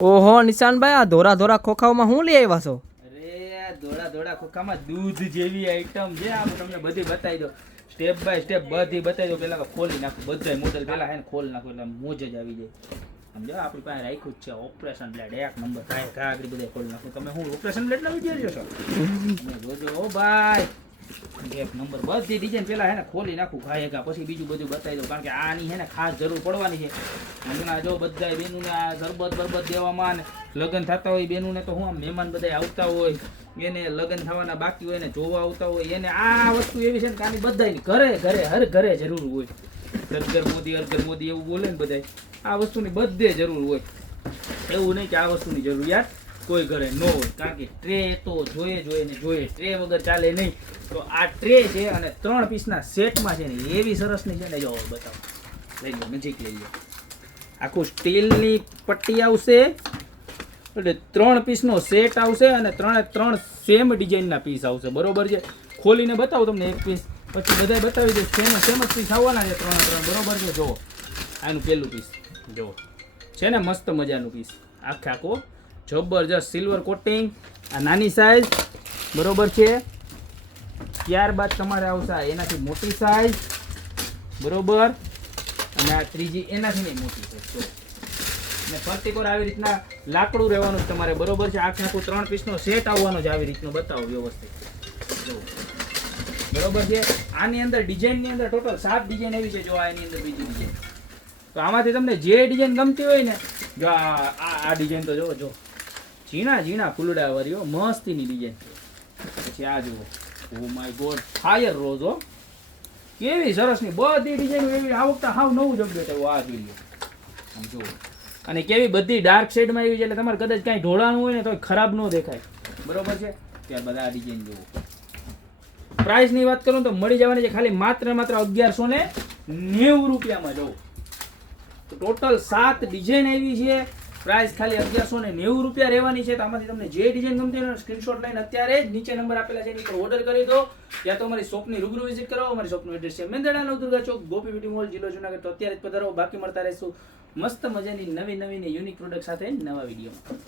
ઓહો નિશાનભાઈ, આ ધોરા ધોરા ખોખાઓમાં શું લઈ આવ્યા છો? અરે ધોળા ધોળા ખોખામાં દૂધ જેવી આઈટમ છે. આમ તમને બધી બતાવી દો, સ્ટેપ બાય સ્ટેપ બધી બતાવી દો. પેલા ખોલી નાખું બધા મોડલ, પેલા હે ને ખોલી નાખું એટલે મોજ જ આવી જાય. સમજો, આપણી પાસે રાખ્યું જ છે ઓપરેશન બ્લેડ, એક નંબર થાય આગળ બધા ખોલી નાખું. તમે હું ઓપરેશન બ્લેડ ના વિડીયો જોશો? જોજો ઓ ભાઈ, એક નંબર બધી ડિઝાઇન પેલા હે ને ખોલી નાખું ખાય, પછી બીજું બધું બતાવી દો, કારણ કે આની હે ને ખાસ જરૂર પડવાની છે. હમણાં જો બધા બેનુને આ શરબત બરબત દેવામાં ને લગ્ન થતા હોય બેનુને, તો હું આમ મહેમાન બધા આવતા હોય, એને લગ્ન થવાના બાકી હોય ને જોવા આવતા હોય, એને આ વસ્તુ એવી છે ને કે આની બધાની ઘરે ઘરે હર ઘરે જરૂર હોય. ઘર ઘર મોદી એવું બોલે ને બધા, આ વસ્તુની બધે જરૂર હોય. એવું નહીં કે આ વસ્તુની જરૂરિયાત કોઈ ઘરે ન હોય, કારણ કે ટ્રે તો જોઈએ ને જોઈએ, ટ્રે વગર ચાલે નહીં. તો આ ટ્રે છે અને 3 પીસના સેટમાં છે ને એવી સરસની છે ને, જો બતાવો, લઈ લો નજીક લઈ લો. આખું સ્ટીલની પટ્ટી આવશે, એટલે 3 પીસનો સેટ આવશે અને 3 સેમ ડિઝાઇનના પીસ આવશે. બરોબર છે, ખોલીને બતાવું તમને એક પીસ, પછી બધા બતાવી દે. સેમ જ પીસ આવવાના છે 3. બરોબર છે, જુઓ આનું પહેલું પીસ જુઓ, છે ને મસ્ત મજાનું પીસ, આખો જબરજસ્ત સિલ્વર કોટિંગ. આ નાની સાઈઝ, બરોબર છે. ત્યારબાદ તમારે આવશે એનાથી મોટી સાઈઝ, બરોબર, અને આ ત્રીજી એનાથી નહીં મોટી સાઈઝ. અને પર્ટિક્યુલર આવી રીતના લાકડું રહેવાનું તમારે, બરોબર છે. આખું 3 પીસનો સેટ આવવાનો છે, આવી રીતનો બતાવો વ્યવસ્થિત, બરોબર છે. આની અંદર ડિઝાઇનની અંદર ટોટલ 7 ડિઝાઇન એવી છે. જો આની અંદર બીજી ડિઝાઇન, તો આમાંથી તમને જે ડિઝાઇન ગમતી હોય ને, જો આ ડિઝાઇન તો જો ઝીણા ઝીણા ફૂલડા વાળીઓ મસ્તીની ડિઝાઇન. પછી આ જુઓ, oh my God, fire rose, હો કેવી સરસની બધી ડિઝાઇન એવી. આ વખતે હાવ નવું જ અપડેટ આવ્યું, આ જોઈ લો આમ જુઓ. અને કેવી બધી ડાર્ક શેડમાં એવી છે, એટલે તમારે કદાચ કાંઈ ઢોળાનું હોય ને તો ખરાબ ન દેખાય. બરોબર છે. ત્યારબાદ આ ડિઝાઇન જુઓ. પ્રાઇસની વાત કરું તો મળી જવાની છે ખાલી માત્ર 1190 રૂપિયામાં. જુઓ, તો ટોટલ 7 ડિઝાઇન એવી છે. પ્રાઇસ ખાલી 1190 રૂપિયા રહેવાની છે. તો આમાંથી તમને જે ડિઝાઇન ગમતી હોય સ્ક્રીનશોટ લઈને અત્યારે જ નીચે નંબર આપેલા છે એની પર ઓર્ડર કરી દો. ત્યાં તો અમારી શોપની રૂબરૂ વિઝિટ કરો. અમારી શોપનું એડ્રેસ છે મેંદરડા નવદુર્ગા ચોક, ગોપી બ્યુટી મોલ, જિલ્લો જુનાગઢ. તો અત્યારે જ પધારો. બાકી મળતા રહીશું મસ્ત મજાની નવી યુનિક પ્રોડક્ટ સાથે નવા વિડીયોમાં.